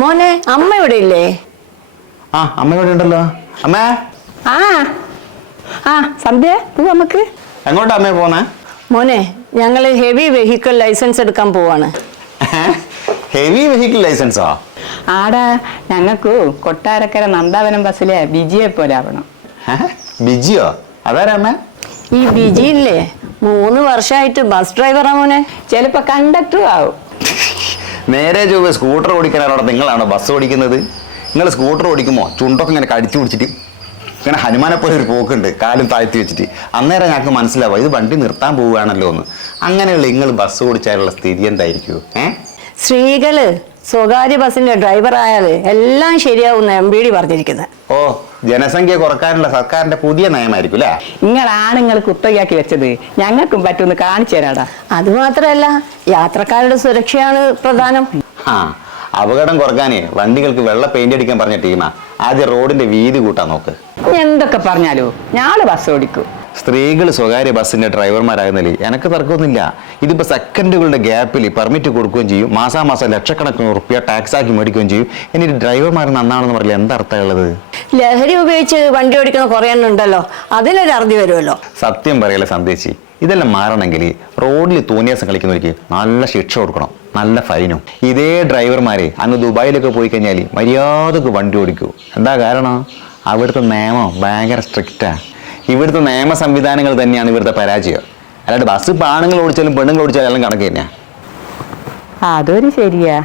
മോനെ അമ്മ ഇവിടെ ഇല്ലേ? ആ അമ്മ ഇവിടെ ഉണ്ടല്ലോ. അമ്മേ ആ ആ സന്ധ്യ പോ നമുക്ക്. എങ്ങോട്ടാ അമ്മേ പോന്നെ? മോനെ ഞങ്ങൾ ഹെവി വെഹിക്കിൾ ലൈസൻസ് എടുക്കാൻ പോവാണ്. ഹെവി വെഹിക്കിൾ ലൈസൻസോ? ആടാ ഞങ്ങൾക്കു കൊട്ടാരക്കര നന്ദാവനം ബസ്സിലെ ബിജിയെ പോലെ ആവണം. ബിജിയോ? അതാരാ അമ്മ? ഈ ബിജി ഇല്ലേ 3 വർഷമായിട്ട് ബസ് ഡ്രൈവറാ മോനെ. ചിലപ്പോ കണ്ടക്ടറും ആവും. നേരെ ചൊവ്വ സ്കൂട്ടർ ഓടിക്കാനോടെ നിങ്ങളാണോ ബസ് ഓടിക്കുന്നത്? നിങ്ങൾ സ്കൂട്ടർ ഓടിക്കുമോ ചുണ്ടൊക്കെ ഇങ്ങനെ കടിച്ചു പിടിച്ചിട്ട് ഇങ്ങനെ ഹനുമാനെ പോലെ ഒരു പോക്കുണ്ട്, കാലും താഴ്ത്തി വെച്ചിട്ട്. അന്നേരം ഞങ്ങൾക്ക് മനസ്സിലാവുക ഇത് വണ്ടി നിർത്താൻ പോവുകയാണല്ലോ എന്ന്. അങ്ങനെയുള്ള നിങ്ങൾ ബസ് ഓടിച്ചാലുള്ള സ്ഥിതി എന്തായിരിക്കും? സ്ത്രീകള് സ്വകാര്യ ബസിന്റെ ഡ്രൈവർ ആയാല് എല്ലാം ശരിയാവുന്ന MBD പറഞ്ഞിരിക്കുന്നത്. ഓ, ജനസംഖ്യ കുറക്കാനുള്ള സർക്കാരിന്റെ പുതിയ നയമായിരിക്കും അല്ലേ? നിങ്ങളാണുങ്ങൾ കുത്തകയാക്കി വെച്ചത്. ഞങ്ങൾക്കും പറ്റുമെന്ന് കാണിച്ചു തരാടാ. അതുമാത്രല്ല, യാത്രക്കാരുടെ സുരക്ഷയാണ് പ്രധാനം. ആ, അപകടം കുറക്കാനേ വണ്ടികൾക്ക് വെള്ള പെയിന്റ് അടിക്കാൻ പറഞ്ഞ ടീമാ. ആദ്യം റോഡിന്റെ വീതി കൂട്ടാൻ നോക്ക്. എന്തൊക്കെ പറഞ്ഞാലോ ഞാള് ബസ് ഓടിക്കൂ. സ്ത്രീകൾ സ്വകാര്യ ബസ്സിന്റെ ഡ്രൈവർമാരാകുന്നതിൽ എനിക്ക് തർക്കമൊന്നുമില്ല. ഇതിപ്പോ സെക്കൻഡുകളുടെ ഗ്യാപ്പിൽ പെർമിറ്റ് കൊടുക്കുകയും ചെയ്യും, മാസാമാസം ലക്ഷക്കണക്കിന് ഉറുപ്പ്യ ടാക്സ് ആക്കി മേടിക്കുകയും ചെയ്യും. എന്നിട്ട് ഡ്രൈവർമാർ നന്നാണെന്ന് പറയില്ല. എന്താ അർത്ഥമുള്ളത്? ലഹരി ഉപയോഗിച്ച് വണ്ടി ഓടിക്കുന്ന കുറേ എണ്ണം ഉണ്ടല്ലോ, അതിനൊരു അറുതി വരുമല്ലോ. സത്യം പറയല സന്ദേശി, ഇതെല്ലാം മാറണമെങ്കിൽ റോഡിൽ തോന്നിയാസം കളിക്കുന്നവർക്ക് നല്ല ശിക്ഷ കൊടുക്കണം, നല്ല ഫൈനും. ഇതേ ഡ്രൈവർമാരെ അങ്ങ് ദുബായിലൊക്കെ പോയി കഴിഞ്ഞാൽ മര്യാദക്ക് വണ്ടി ഓടിക്കൂ. എന്താ കാരണം? അവിടുത്തെ നിയമം ഭയങ്കര സ്ട്രിക്റ്റാ. ഇവിടുത്തെ നിയമ സംവിധാനങ്ങൾ തന്നെയാണ് ഇവിടുത്തെ പരാജയം. അല്ലാണ്ട് ബസ് ഇപ്പോൾ ആണുങ്ങൾ ഓടിച്ചാലും പെണ്ണുങ്ങൾ ഓടിച്ചാലും എല്ലാം കണക്ക് തന്നെയാ. അതൊരു ശരിയാ.